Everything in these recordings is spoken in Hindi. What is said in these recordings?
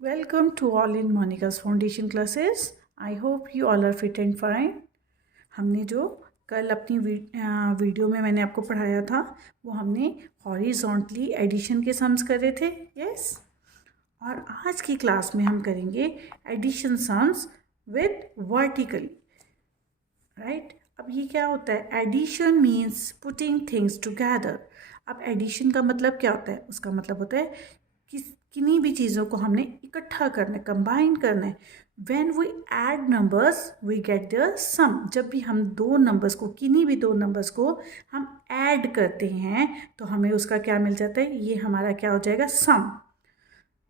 Welcome to all in Monica's foundation classes. I hope you all are fit and fine. हमने जो कल अपनी वीडियो में मैंने आपको पढ़ाया था वो हमने हॉरिजॉन्टली एडिशन के सम्स कर रहे थे. यस. और आज की क्लास में हम करेंगे addition sums with vertically. Right. अब ये क्या होता है? Addition means putting things together. अब एडिशन का मतलब क्या होता है? उसका मतलब होता है कि किन्हीं भी चीज़ों को हमने इकट्ठा करना है, कंबाइन करना है. When we add numbers we get the sum. जब भी हम दो नंबर्स को, किन्हीं भी दो नंबर्स को हम ऐड करते हैं तो हमें उसका क्या मिल जाता है? ये हमारा क्या हो जाएगा? सम.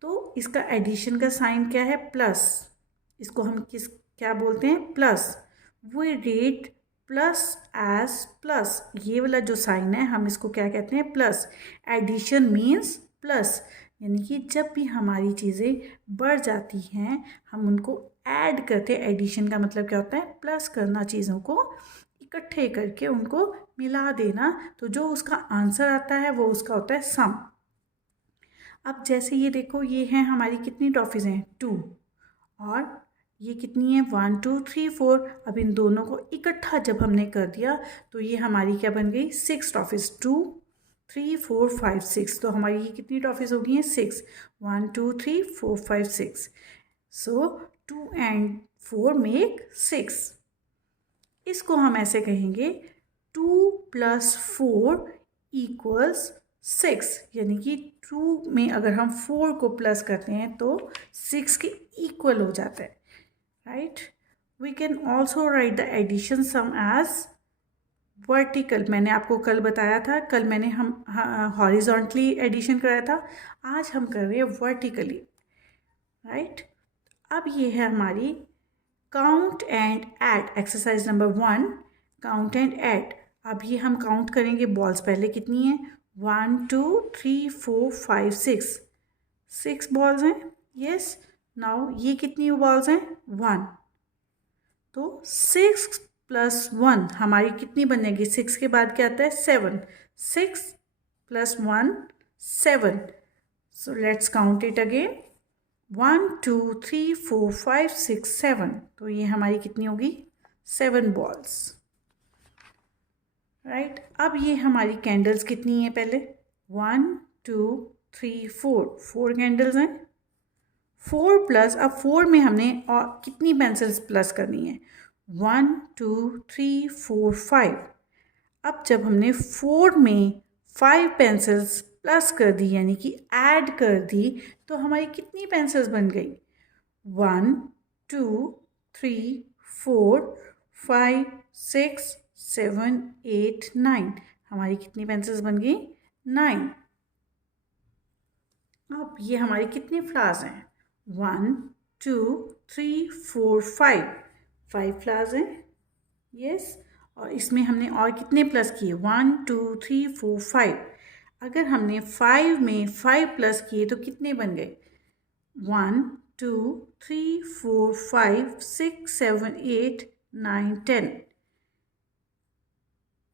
तो इसका एडिशन का साइन क्या है? प्लस. इसको हम क्या बोलते हैं? Plus. We read plus as plus. ये वाला जो साइन है हम इसको क्या कहते हैं? प्लस. Addition means plus. यानी कि जब भी हमारी चीज़ें बढ़ जाती हैं हम उनको ऐड करते हैं. एडिशन का मतलब क्या होता है? प्लस करना, चीज़ों को इकट्ठे करके उनको मिला देना. तो जो उसका आंसर आता है वो उसका होता है सम. अब जैसे ये देखो, ये हैं हमारी कितनी टॉफ़ीज़ हैं? 2. और ये कितनी है? 1 2 3 4. अब इन दोनों को इकट्ठा जब हमने कर दिया तो ये हमारी क्या बन गई? 6 टॉफ़ीज़. 2 3 4 5 6. तो हमारी ये कितनी टॉफ़ीज़ हो गई हैं? 6. 1 2 3 4 5 6. सो 2 and 4 मेक 6. इसको हम ऐसे कहेंगे 2 + 4 = 6. यानी कि 2 में अगर हम 4 को प्लस करते हैं तो 6 के इक्वल हो जाता है. Right. We can also write the addition sum as vertical. मैंने आपको कल बताया था, कल मैंने हम हॉरिजॉन्टली एडिशन कराया था. आज हम कर रहे हैं वर्टिकली. राइट. अब ये है हमारी count and add exercise number 1. Count and add. अब ये हम काउंट करेंगे. बॉल्स पहले कितनी हैं? 1 2 3 4 5 6. 6 बॉल्स हैं. यस. नाउ ये कितनी बॉल्स हैं? 1. तो 6 + 1 हमारी कितनी बनेगी? 6 के बाद क्या आता है? 7. 6 + 1 7. So let's count it again. 1 2 3 4 5 6 7. तो ये हमारी कितनी होगी? 7 बॉल्स. राइट. अब ये हमारी कैंडल्स कितनी हैं? पहले 1 2 3 4. 4 कैंडल्स हैं. 4 प्लस, अब 4 में हमने और कितनी पेंसिल्स प्लस करनी है? 1 2 3 4 5. अब जब हमने 4 में 5 पेंसिल्स प्लस कर दी यानी कि ऐड कर दी तो हमारी कितनी पेंसिल्स बन गई? 1 2 3 4 5 6 7 8 9. हमारी कितनी पेंसिल्स बन गई? 9. अब ये हमारे कितने फ्लावर्स हैं? 1 2 3 4 5. 5 फ्लावर्स हैं. यस. और इसमें हमने और कितने प्लस किए? 1 2 3 4 5. अगर हमने 5 में 5 प्लस किए तो कितने बन गए? 1 2 3 4 5 6 7 8 9 10.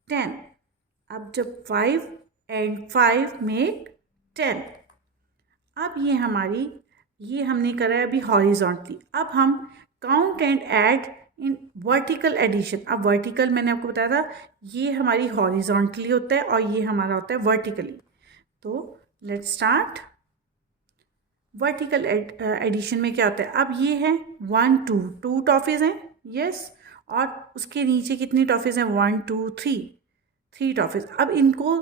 10. अब जब 5 and 5 मेक 10. अब ये हमने करा है अभी हॉरिजॉन्टली. अब हम count and add in vertical addition. अब वर्टिकल मैंने आपको बताया था ये हमारी हॉरिजॉन्टली होता है और ये हमारा होता है वर्टिकली. तो लेट्स स्टार्ट. वर्टिकल एडिशन में क्या होता है? अब ये है 1 2. 2 टॉफ़ीज़ हैं. यस. और उसके नीचे कितनी टॉफ़ीज़ हैं? 1 2 3. 3 टॉफ़ीज़. अब इनको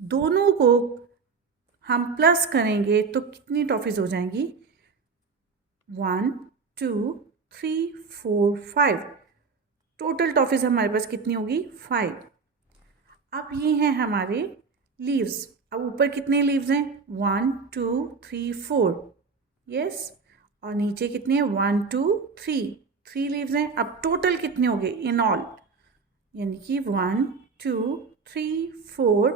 दोनों को हम प्लस करेंगे तो कितनी टॉफ़ीज़ हो जाएंगी? 1 2 3 4 5. टोटल टॉफ़ीज़ हमारे पास कितनी होगी? 5. अब ये हैं हमारे लीव्स. अब ऊपर कितने लीव्स हैं? 1 2 3 4. यस. और नीचे कितने हैं? 1 2 3. 3 लीव्स हैं. अब टोटल कितने हो गए इन ऑल? यानी कि 1 2 3 4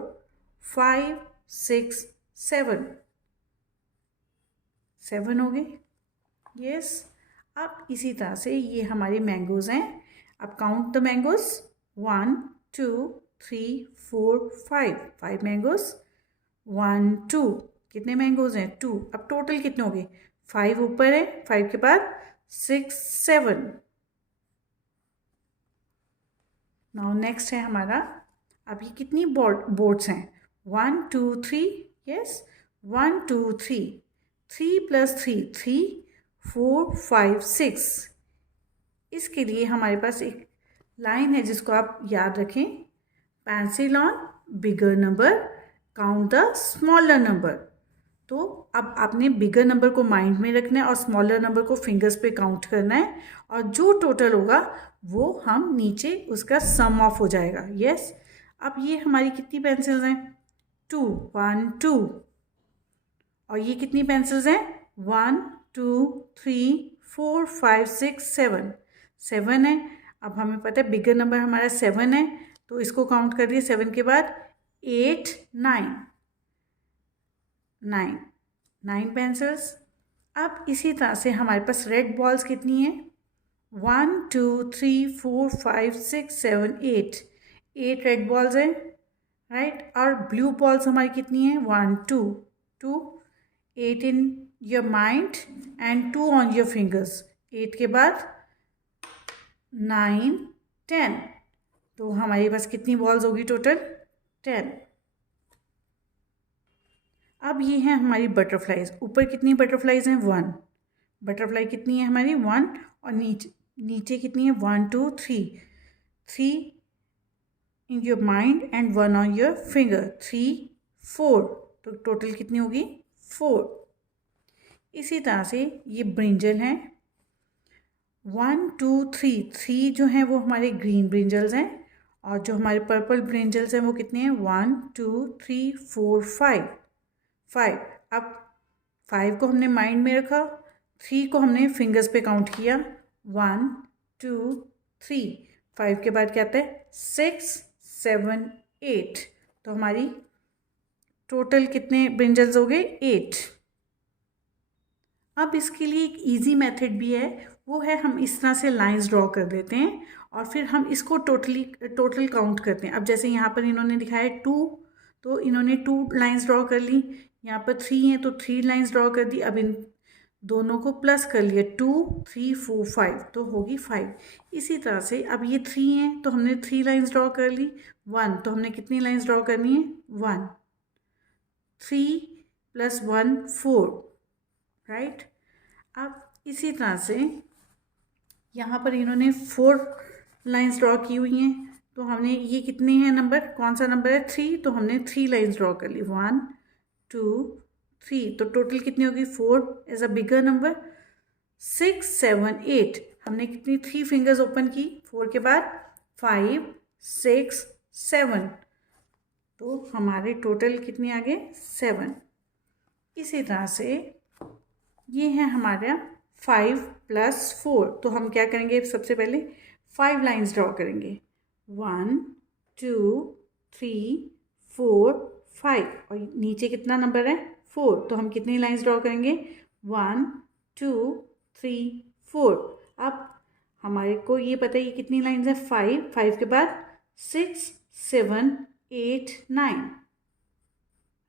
5 6 7. 7 हो गए. यस. अब इसी तरह से ये हमारे मैंगोज़ हैं. अब काउंट द मैंगोज़. 1 2 3 4 5. 5 मैंगोज़. 1 2. कितने मैंगोज़ हैं? 2. अब टोटल कितने हो गए? 5 ऊपर है, 5 के बाद 6 7। नाउ नेक्स्ट है हमारा, अब ये कितनी बोर्ड्स हैं, 1 2 3, यस 1 2 3, 3 + 3 3, 4 5 6। इसके लिए हमारे पास एक लाइन है जिसको आप याद रखें, pencil on bigger number count the smaller number. तो अब आपने बिगर नंबर को माइंड में रखना है और स्मॉलर नंबर को फिंगर्स पे काउंट करना है, और जो टोटल होगा वो हम नीचे उसका सम ऑफ हो जाएगा। यस, अब ये हमारी कितनी पेंसिल्स हैं, 2 1 2, और ये कितनी पेंसिल्स हैं, 1 2 3 4 5 6 7 7 है। अब हमें पता है बिगर नंबर हमारा 7 है, तो इसको काउंट कर दिए, 7 के बाद 8 9 9 पेंसिल्स। अब इसी तरह से हमारे पास रेड बॉल्स कितनी हैं, 1 2 3 4 5 6 7 8 8 रेड बॉल्स हैं, राइट। और ब्लू बॉल्स हमारी कितनी हैं, 1 2 2, 8 in your mind and 2 on your fingers, 8 के बाद 9 10। तो हमारे पास कितनी बॉल्स होगी टोटल, 10। अब ये हैं हमारी बटरफ्लाइज, ऊपर कितनी बटरफ्लाइज हैं, 1 बटरफ्लाई कितनी है हमारी, 1, और नीचे कितनी है, 1 2 3 3 in your mind and 1 on your finger, 3 4, तो टोटल कितनी होगी, 4। इसी तरह से ये ब्रिंजल हैं, 1 2 3 3 जो हैं वो हमारे ग्रीन ब्रिंजल्स हैं, और जो हमारे पर्पल ब्रिंजल्स हैं वो कितने हैं, 1 2 3 4 5 5। अब 5 को हमने माइंड में रखा, 3 को हमने फिंगर्स पे काउंट किया, 1 2 3, 5 के बाद क्या आता है, 6 7 8, तो हमारी टोटल कितने ब्रिंजल्स हो गए, 8। अब इसके लिए एक इजी मेथड भी है, वो है हम इस तरह से लाइंस ड्रॉ कर देते हैं और फिर हम इसको टोटल काउंट करते हैं। अब जैसे यहाँ पर इन्होंने दिखाया 2, तो इन्होंने 2 लाइंस ड्रॉ कर ली, यहाँ पर 3 है तो 3 लाइंस ड्रॉ कर दी, अब इन दोनों को प्लस कर लिया, 2 3 4 5, तो होगी 5। इसी तरह से अब ये 3 है तो हमने 3 लाइंस ड्रॉ कर ली, 1 तो हमने कितनी लाइंस ड्रॉ करनी है, 1, 3 + 1 4, राइट। अब इसी तरह से यहाँ पर इन्होंने 4 लाइंस ड्रॉ की हुई हैं, तो हमने ये कितने हैं नंबर, कौन सा नंबर है, 3, तो हमने 3 लाइंस ड्रॉ कर ली, 1 2 3, तो टोटल कितनी होगी, 4 एज अ बिगर नंबर। 6 7 8, हमने कितनी 3 फिंगर्स ओपन की, 4 के बाद 5 6 7, तो हमारे टोटल कितनी आ गए, 7। इसी तरह से ये है हमारा 5 + 4, तो हम क्या करेंगे, सबसे पहले 5 लाइंस ड्रॉ करेंगे, 1 2 3 4 5, और नीचे कितना नंबर है, 4, तो हम कितनी लाइंस ड्रॉ करेंगे, 1 2 3 4। अब हमारे को ये पता है ये कितनी लाइंस है, 5 5 के बाद 6 7 8 9,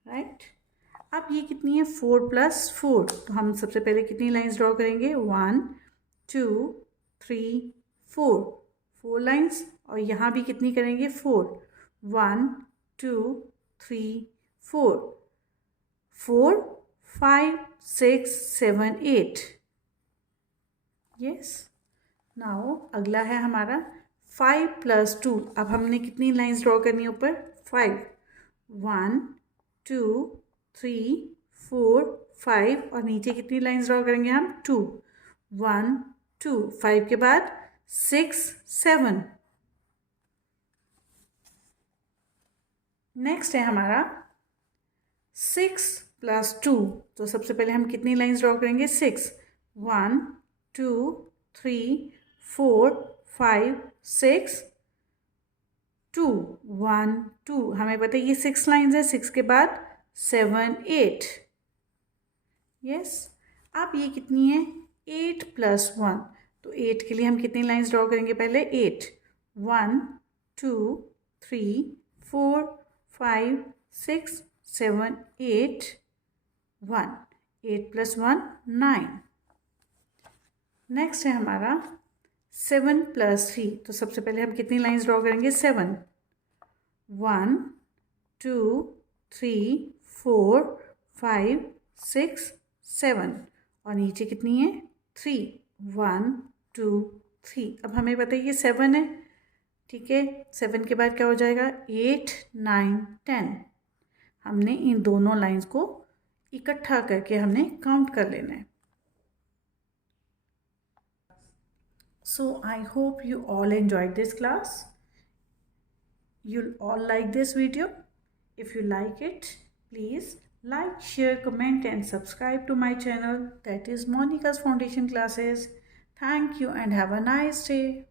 राइट। अब ये कितनी है, 4 + 4, तो हम सबसे पहले कितनी लाइंस ड्रॉ करेंगे, 1 2 3 4 4 लाइंस, और यहाँ भी कितनी करेंगे, 4 1 2 3 4 4 5 6 7 8, यस। नाउ अगला है हमारा 5 + 2, अब हमने कितनी लाइंस ड्रॉ करनी है ऊपर, 5 1 2 3 4 5, और नीचे कितनी लाइंस ड्रॉ करेंगे हम, 2 1 2, 5 के बाद 6 7। नेक्स्ट है हमारा 6 + 2, तो सबसे पहले हम कितनी लाइंस ड्रॉ करेंगे, 6 1 2 3 4 5 6 2 1 2, हमें पता है ये 6 लाइंस है, 6 के बाद 7 8, यस। अब ये कितनी है, 8 + 1, तो 8 के लिए हम कितनी लाइंस ड्रॉ करेंगे, पहले 8 1 2 3 4 5 6 7 8 1, 8 + 1 9। नेक्स्ट है हमारा 7 + 3। तो सबसे पहले हम कितनी लाइंस ड्रॉ करेंगे? 7। 1 2 3 4 5 6 7। और नीचे कितनी है? 3। 1 2 3। अब हमें बताइए 7 है, ठीक है। 7 के बाद क्या हो जाएगा? 8 9 10। हमने इन दोनों लाइंस को इकट्ठा करके हमने काउंट कर लेना है। So I hope you all enjoyed this class. You'll all like this video. If you like it, please like, share, comment and subscribe to my channel, that is Monica's Foundation Classes. Thank you and have a nice day.